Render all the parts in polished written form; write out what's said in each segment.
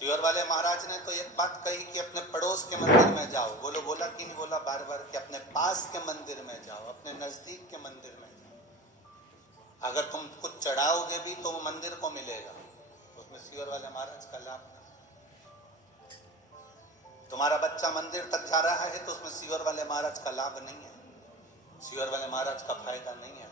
सीहोर वाले महाराज ने तो एक बात कही कि अपने पड़ोस के मंदिर में जाओ। बोलो बोला कि नहीं बोला बार बार कि अपने पास के मंदिर में जाओ, अपने नजदीक के मंदिर में जाओ। अगर तुम कुछ चढ़ाओगे भी तो वो मंदिर को मिलेगा। उसमें सीहोर वाले महाराज का लाभ। तुम्हारा बच्चा मंदिर तक जा रहा है तो उसमें सीहोर वाले महाराज का लाभ नहीं है, सीहोर वाले महाराज का फायदा नहीं है।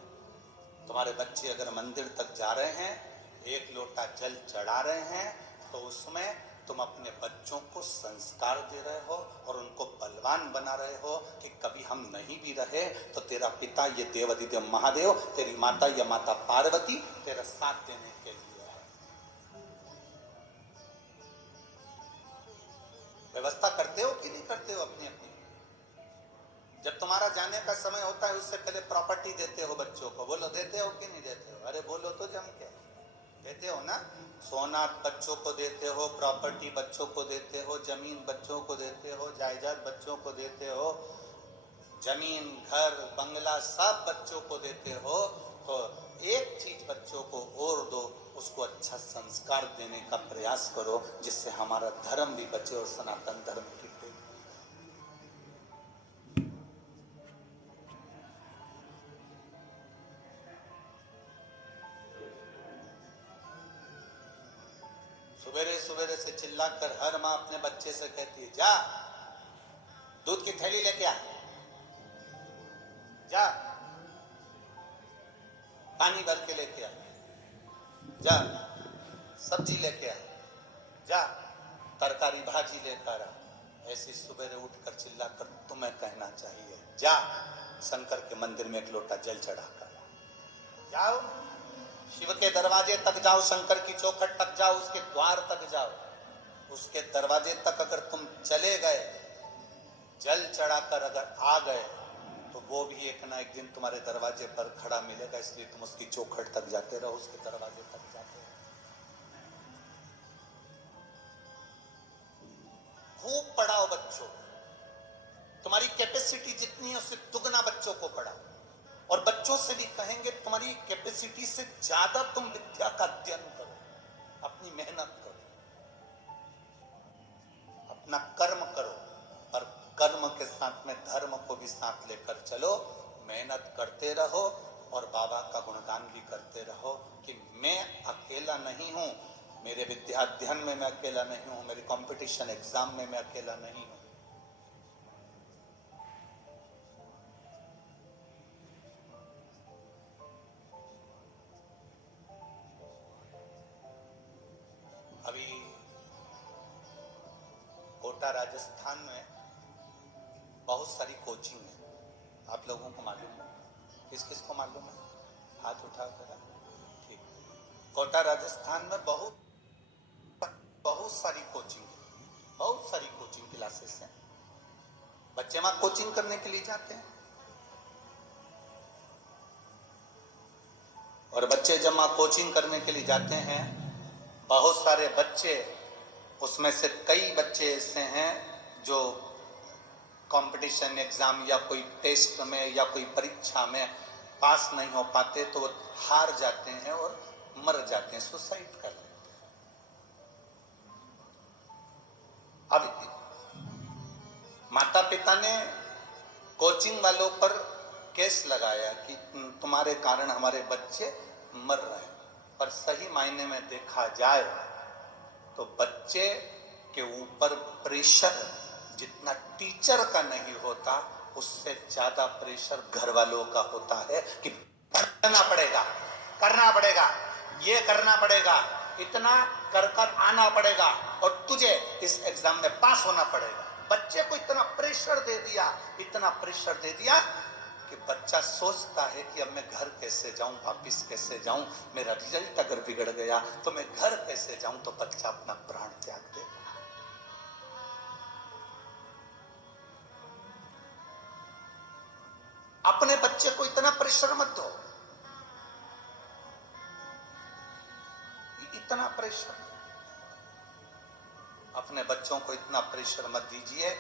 तुम्हारे बच्चे अगर मंदिर तक जा रहे हैं, एक लोटा जल चढ़ा रहे हैं, तो उसमें तुम अपने बच्चों को संस्कार दे रहे हो और उनको बलवान बना रहे हो कि कभी हम नहीं भी रहे तो तेरा पिता ये देवाधिदेव महादेव, तेरी माता या माता पार्वती तेरा साथ देने के लिए है। व्यवस्था करते हो कि नहीं करते हो अपनी अपनी? जब तुम्हारा जाने का समय होता है उससे पहले प्रॉपर्टी देते हो बच्चों को। बोलो देते हो कि नहीं देते हो? अरे बोलो तो जम के। देते हो ना? सोना बच्चों को देते हो, प्रॉपर्टी बच्चों को देते हो, जमीन बच्चों को देते हो, जायदाद बच्चों को देते हो, जमीन घर बंगला सब बच्चों को देते हो। तो एक चीज बच्चों को और दो, उसको अच्छा संस्कार देने का प्रयास करो जिससे हमारा धर्म भी बचे और सनातन धर्म टिके। सुबेरे सुबेरे से चिल्लाकर हर माँ अपने बच्चे से कहती है, जा दूध की थैली लेके आ, जा पानी भर के लेके आ, जा सब्जी लेके आ, जा तरकारी भाजी लेकर आ। ऐसी सुबेरे उठकर चिल्लाकर तुम्हें कहना चाहिए, जा शंकर के मंदिर में एक लोटा जल चढ़ाकर जाओ, शिव के दरवाजे तक जाओ, शंकर की चौखट तक जाओ, उसके द्वार तक जाओ। उसके दरवाजे तक अगर तुम चले गए, जल चढ़ाकर अगर आ गए, तो वो भी एक ना एक दिन तुम्हारे दरवाजे पर खड़ा मिलेगा। इसलिए तुम उसकी चौखट तक जाते रहो, उसके दरवाजे तक जाते रहो। खूब पढ़ाओ बच्चों, तुम्हारी कैपेसिटी जितनी है उससे दुगना बच्चों को पढ़ाओ। और बच्चों से भी कहेंगे तुम्हारी कैपेसिटी से ज्यादा तुम विद्या का अध्ययन करो, अपनी मेहनत करो, अपना कर्म करो, और कर्म के साथ में धर्म को भी साथ लेकर चलो। मेहनत करते रहो और बाबा का गुणगान भी करते रहो कि मैं अकेला नहीं हूं, मेरे विद्याध्ययन में मैं अकेला नहीं हूं, मेरे कंपटीशन एग्जाम में मैं अकेला नहीं हूं। अभी कोटा राजस्थान में बहुत सारी कोचिंग है, आप लोगों को मालूम है? किस किस को मालूम है? हाथ उठा कर। ठीक। कोटा राजस्थान में बहुत सारी कोचिंग क्लासेस हैं। बच्चे वहां कोचिंग करने के लिए जाते हैं, और बच्चे जब वहां कोचिंग करने के लिए जाते हैं, बहुत सारे बच्चे, उसमें से कई बच्चे ऐसे हैं जो कंपटीशन एग्जाम या कोई टेस्ट में या कोई परीक्षा में पास नहीं हो पाते, तो वो हार जाते हैं और मर जाते हैं, सुसाइड कर लेते हैं। अब माता पिता ने कोचिंग वालों पर केस लगाया कि तुम्हारे कारण हमारे बच्चे मर रहे हैं। पर सही मायने में देखा जाए तो बच्चे के ऊपर प्रेशर जितना टीचर का नहीं होता, उससे ज्यादा प्रेशर घर वालों का होता है कि पढ़ना पड़ेगा, करना पड़ेगा, ये करना पड़ेगा, इतना कर कर आना पड़ेगा, और तुझे इस एग्जाम में पास होना पड़ेगा। बच्चे को इतना प्रेशर दे दिया, इतना प्रेशर दे दिया कि बच्चा सोचता है कि अब मैं घर कैसे जाऊं, वापिस कैसे जाऊं, मेरा रिजल्ट अगर बिगड़ गया तो मैं घर कैसे जाऊं। तो बच्चा अपना प्राण त्याग देगा। अपने बच्चे को इतना प्रेशर मत दो, इतना प्रेशर, अपने बच्चों को इतना प्रेशर मत दीजिए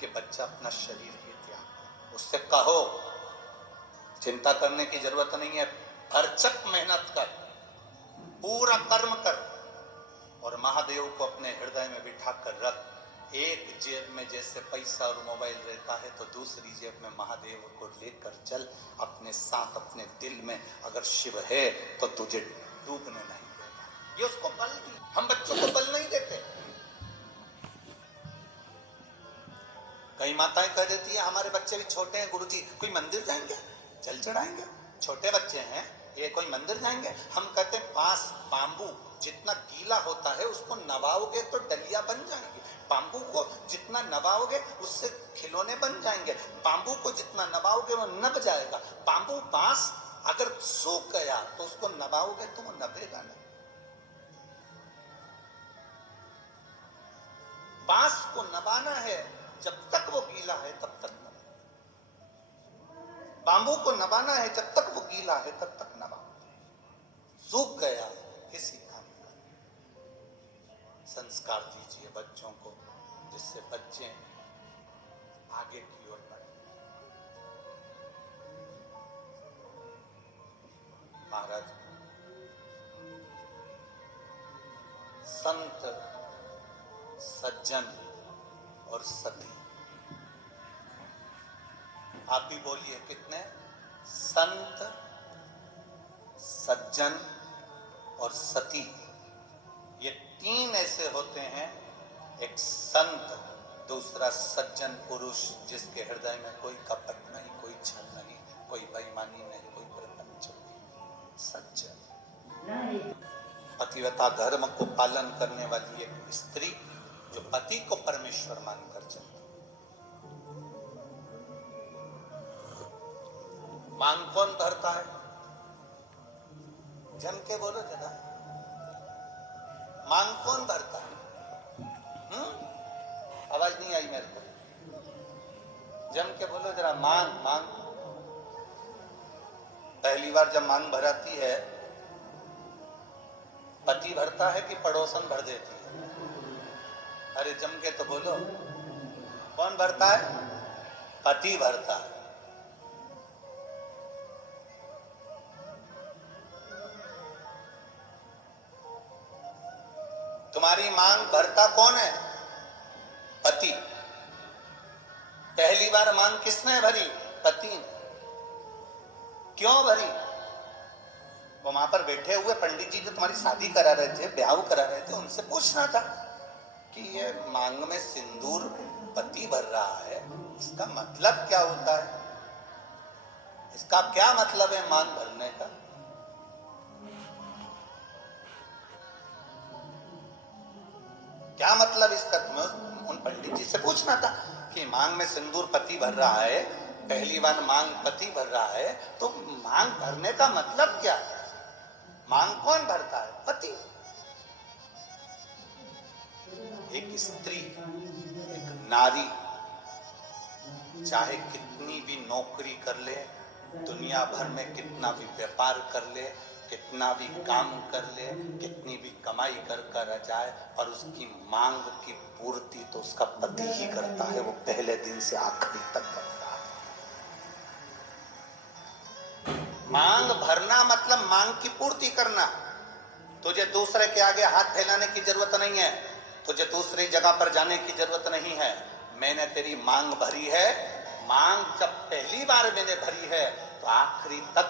कि बच्चा अपना शरीर ही त्याग। उससे कहो चिंता करने की जरूरत नहीं है, भरसक मेहनत कर, पूरा कर्म कर, और महादेव को अपने हृदय में बिठा कर रख। एक जेब में जैसे पैसा और मोबाइल रहता है तो दूसरी जेब में महादेव को लेकर चल। अपने साथ अपने दिल में अगर शिव है तो तुझे डूबने नहीं देगा। ये उसको बल दी। हम बच्चों को बल नहीं देते। कई माताएं कह देती है हमारे बच्चे भी छोटे हैं गुरुजी, कोई मंदिर जाएंगे, जल चढ़ाएंगे, छोटे बच्चे हैं, ये कोई मंदिर जाएंगे। हम कहते हैं पास बांबू जितना गीला होता है उसको नवाओगे तो डलिया बन जाएंगे। बांबू को जितना नवाओगे उससे खिलौने बन जाएंगे। बांबू को जितना नवाओगे वो नब जाएगा। बांबू बांस अगर सूख गया तो उसको नवाओगे तो वो नबेगा नहीं। बांस को नबाना है, जब तक वो गीला है तब तक नबा। बांबू को नबाना है, जब तक वो गीला है तब तक नबा। सूख गया किसी काम का। संस्कार दीजिए बच्चों को जिससे बच्चे आगे की ओर बढ़े। महाराज संत सज्जन और सती, आप भी बोलिए कितने? संत सज्जन और सती, ये तीन ऐसे होते हैं। एक संत, दूसरा सज्जन पुरुष जिसके हृदय में कोई कपट नहीं, कोई छल नहीं, कोई बेईमानी नहीं, कोई प्रपंच नहीं। सज्जन पतिव्रता धर्म को पालन करने वाली एक स्त्री जो पति को परमेश्वर मानकर चलती। मांग कौन भरता है? जम के बोलो जरा, मांग कौन भरता है? आवाज नहीं आई मेरे को, जम के बोलो जरा। मांग मांग पहली बार जब मांग भराती है पति भरता है कि पड़ोसन भर देती है? अरे जम के तो बोलो, कौन भरता है? पति भरता है। तुम्हारी मांग भरता कौन है? पति। पहली बार मांग किसने भरी? पति ने। क्यों भरी? वो वहां पर बैठे हुए पंडित जी जो तुम्हारी शादी करा रहे थे, ब्याह करा रहे थे, उनसे पूछना था कि ये मांग में सिंदूर पति भर रहा है, इसका मतलब क्या होता है? इसका क्या मतलब है मांग भरने का? क्या मतलब इसका? तुम्हें उन पंडित जी से पूछना था कि मांग में सिंदूर पति भर रहा है, पहली बार मांग पति भर रहा है, तो मांग भरने का मतलब क्या है? मांग कौन भरता है? पति। एक स्त्री, एक नारी चाहे कितनी भी नौकरी कर ले, दुनिया भर में कितना भी व्यापार कर ले, कितना भी काम कर ले, कितनी भी कमाई कर आ जाए, पर उसकी मांग की पूर्ति तो उसका पति ही करता है। वो पहले दिन से आखिरी तक करता है। मांग भरना मतलब मांग की पूर्ति करना। तुझे दूसरे के आगे हाथ फैलाने की जरूरत नहीं है, तुझे दूसरी जगह पर जाने की जरूरत नहीं है। मैंने तेरी मांग भरी है। मांग जब पहली बार मैंने भरी है तो आखिरी तक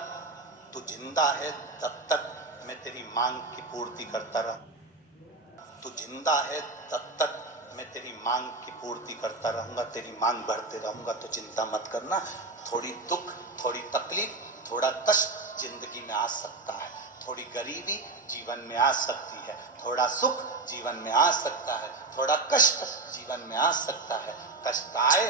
तू जिंदा है, तब तक मैं तेरी मांग की पूर्ति करता रहूं। तू जिंदा है तब तक मैं तेरी मांग की पूर्ति करता रहूंगा, तेरी मांग भरते रहूंगा। तो चिंता मत करना। थोड़ी दुख, थोड़ी तकलीफ, थोड़ा कष्ट जिंदगी में आ सकता है, थोड़ी गरीबी जीवन में आ सकती है, थोड़ा सुख जीवन में आ सकता है, थोड़ा कष्ट जीवन में आ सकता है। कष्ट आए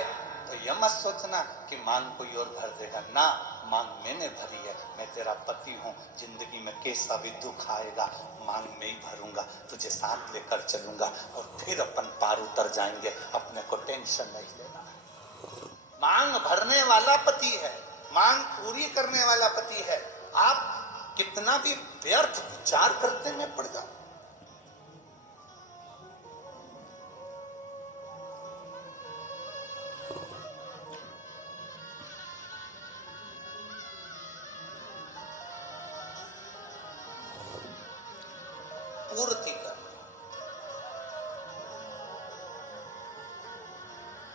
तो यह मत सोचना कि मांग कोई और भर देगा ना। मांग मैंने भरी है, मैं तेरा पति हूं। जिंदगी में कैसा भी दुख आएगा मांग में ही भरूंगा, तुझे साथ लेकर चलूंगा और फिर अपन पार उतर जाएंगे। अपने को टेंशन नहीं लेना। मांग भरने वाला पति है, मांग पूरी करने वाला पति है। आप कितना भी व्यर्थ विचार करते में पड़ जाओ, पूर्ति करना।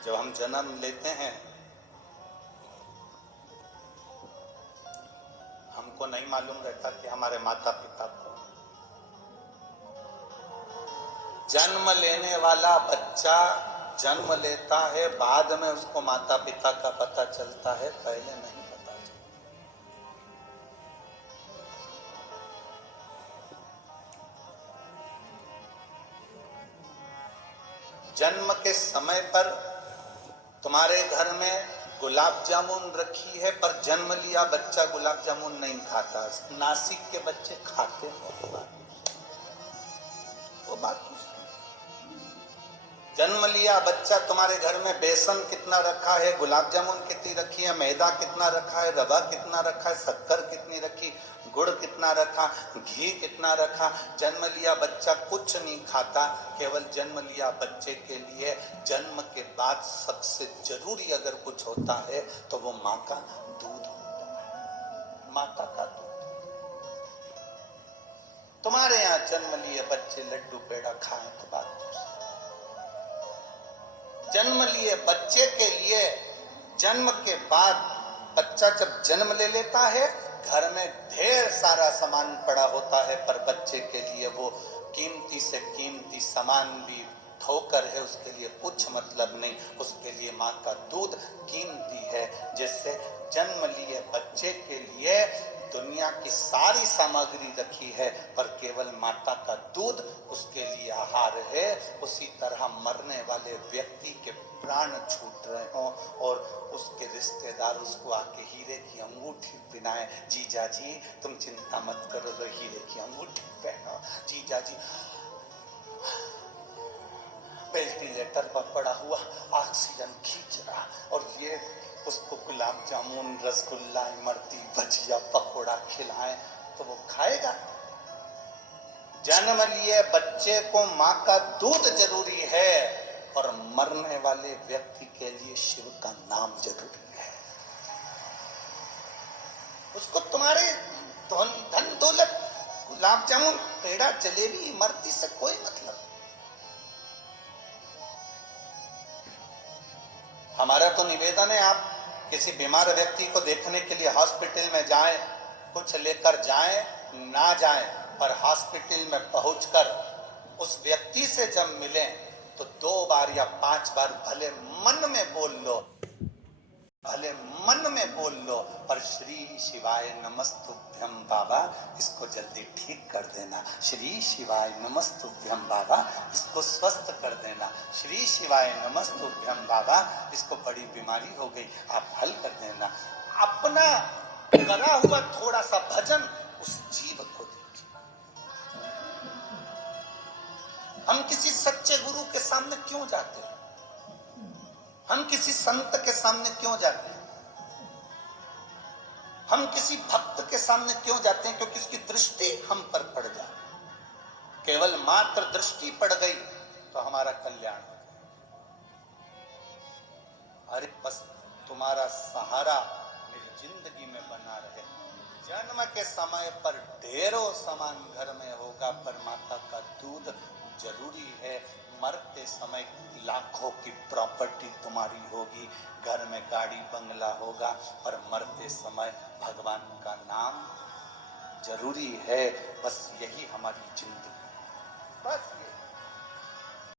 जब हम जन्म लेते हैं हमको नहीं मालूम रहता कि हमारे माता पिता कौन। जन्म लेने वाला बच्चा जन्म लेता है, बाद में उसको माता पिता का पता चलता है, पहले नहीं पता चलता। जन्म के समय पर तुम्हारे घर में गुलाब जामुन रखी है, पर जन्म लिया बच्चा गुलाब जामुन नहीं खाता। नासिक के बच्चे खाते हैं, वो बात जन्म लिया बच्चा तुम्हारे घर में बेसन कितना रखा है, गुलाब जामुन कितनी रखी है, मैदा कितना रखा है, रवा कितना रखा है, शक्कर कितनी रखी, गुड़ कितना रखा, घी कितना रखा। जन्म लिया बच्चा कुछ नहीं खाता, केवल जन्म लिया बच्चे के लिए जन्म के बाद सबसे जरूरी अगर कुछ होता है तो वो माँ का दूध होता है, माता का दूध। तुम्हारे यहाँ जन्म लिए बच्चे लड्डू पेड़ा खाएं तो बात जन्म लिए बच्चे के लिए जन्म के बाद बच्चा जब जन्म ले लेता है घर में ढेर सारा सामान पड़ा होता है, पर बच्चे के लिए वो कीमती से कीमती सामान भी ठोकर है, उसके लिए कुछ मतलब नहीं। उसके लिए माँ का दूध कीमती है। जैसे जन्म लिए बच्चे के लिए दुनिया की सारी सामग्री रखी है, पर केवल माता का दूध उसके लिए आहार है। उसी तरह मरने वाले व्यक्ति के प्राण छूट रहे हों और उसके रिश्तेदार उसको आके हीरे की अंगूठी पहनाए, जीजा जी तुम चिंता मत करो, तो हीरे की अंगूठी पहनो, जीजा जी वेंटिलेटर पर पड़ा हुआ ऑक्सीजन खींच रहा, और ये उसको गुलाब जामुन, रसगुल्ला, इमरती, भजिया, पकोड़ा खिलाएं तो वो खाएगा। जन्म लिए बच्चे को माँ का दूध जरूरी है, और मरने वाले व्यक्ति के लिए शिव का नाम जरूरी है। उसको तुम्हारे धन दौलत, गुलाब जामुन, पेड़ा, जलेबी, इमरती से कोई मतलब। हमारा तो निवेदन है, आप किसी बीमार व्यक्ति को देखने के लिए हॉस्पिटल में जाएं, कुछ लेकर जाएं ना जाएं, पर हॉस्पिटल में पहुंचकर उस व्यक्ति से जब मिलें तो 2 बार या 5 बार भले मन में बोल लो, भले मन में बोल लो, पर श्री शिवाय नमस्तुभ्यम बाबा इसको जल्दी ठीक कर देना, श्री शिवाय नमस्तुभ्यम बाबा इसको स्वस्थ कर देना, श्री शिवाय नमस्तुभ्यम बाबा इसको बड़ी बीमारी हो गई आप हल कर देना। अपना करा हुआ थोड़ा सा भजन उस जीव को दीजिए। हम किसी सच्चे गुरु के सामने क्यों जाते हैं? हम किसी संत के सामने क्यों जाते हैं? हम किसी भक्त के सामने क्यों जाते हैं? क्योंकि उसकी दृष्टि हम पर पड़ जाए। केवल मात्र दृष्टि पड़ गई तो हमारा कल्याण। अरे बस तुम्हारा सहारा मेरी जिंदगी में बना रहे। जन्म के समय पर ढेरों सामान घर में होगा, पर माता का दूध जरूरी है। मरते समय लाखों की प्रॉपर्टी तुम्हारी होगी, घर में गाड़ी बंगला होगा, पर मरते समय भगवान का नाम जरूरी है। बस यही हमारी जिंदगी